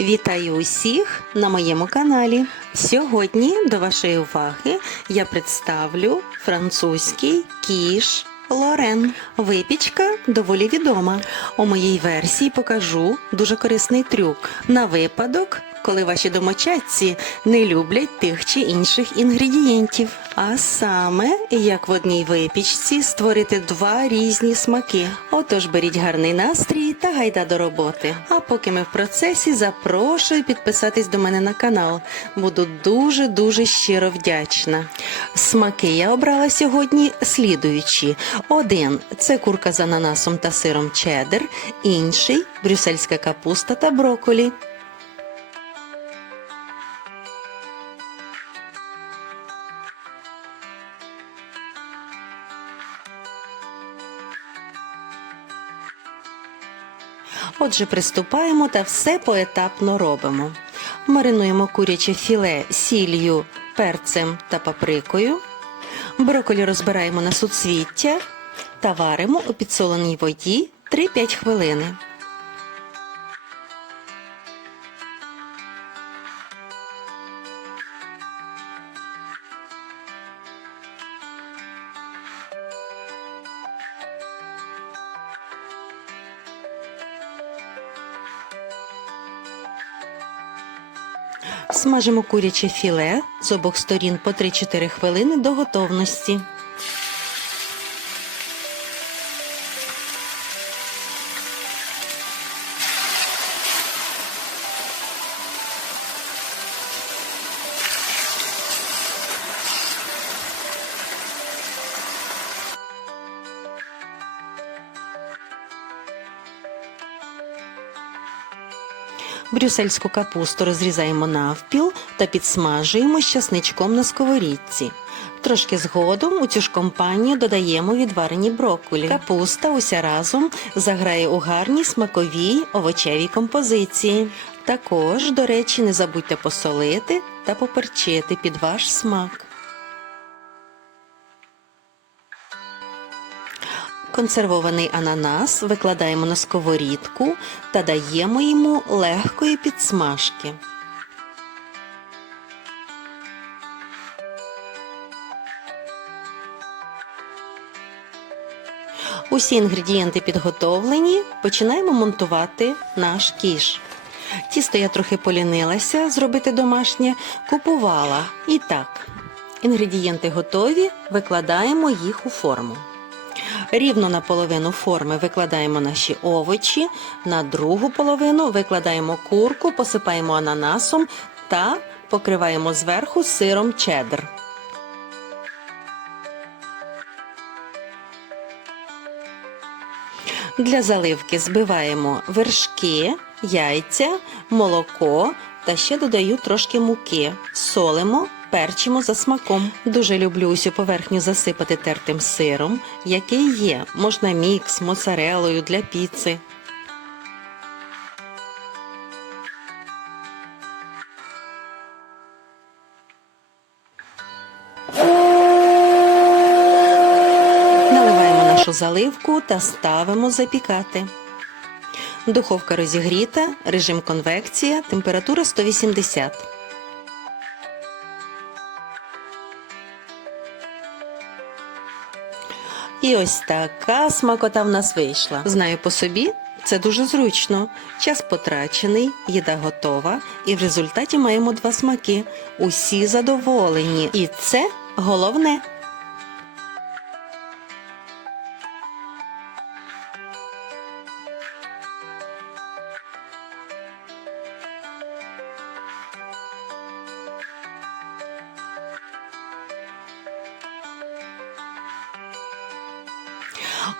Вітаю усіх на моєму каналі. Сьогодні до вашої уваги я представлю французький кіш Лорен. Випічка доволі відома. У моїй версії покажу дуже корисний трюк на випадок, коли ваші домочадці не люблять тих чи інших інгредієнтів. А саме, як в одній випічці створити два різні смаки. Отож беріть гарний настрій та гайда до роботи. А поки ми в процесі, запрошую підписатись до мене на канал. Буду дуже дуже щиро вдячна. Смаки я обрала сьогодні слідуючі: один це курка з ананасом та сиром чеддер, інший брюссельська капуста та броколі. Отже, приступаємо та все поетапно робимо. Маринуємо куряче філе сіллю, перцем та паприкою. Броколі розбираємо на суцвіття та варимо у підсоленій воді 3-5 хвилини. Смажимо куряче філе з обох сторін по 3-4 хвилини до готовності. Брюссельську капусту розрізаємо навпіл та підсмажуємо з часничком на сковорідці. Трошки згодом у цю ж компанію додаємо відварені брокколі. Капуста уся разом заграє у гарній смаковій овочевій композиції. Також, до речі, не забудьте посолити та поперчити під ваш смак. Консервований ананас викладаємо на сковорідку та даємо йому легкої підсмажки. Усі інгредієнти підготовлені, починаємо монтувати наш кіш. Тісто я трохи полінилася зробити домашнє, купувала. І так, інгредієнти готові, викладаємо їх у форму. Рівно на половину форми викладаємо наші овочі, на другу половину викладаємо курку, посипаємо ананасом та покриваємо зверху сиром чеддер. Для заливки збиваємо вершки, яйця, молоко та ще додаю трошки муки. Солимо, перчимо за смаком. Дуже люблю усю поверхню засипати тертим сиром, який є. Можна мікс, моцарелою для піци. Наливаємо нашу заливку та ставимо запікати. Духовка розігріта, режим конвекція, температура 180. І ось така смакота в нас вийшла. Знаю по собі, це дуже зручно. Час потрачений, їда готова, і в результаті маємо два смаки. Усі задоволені. І це головне.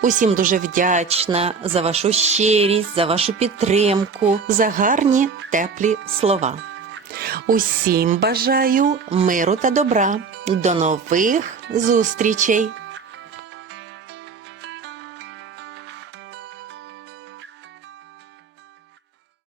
Усім дуже вдячна за вашу щирість, за вашу підтримку, за гарні теплі слова. Усім бажаю миру та добра. До нових зустрічей!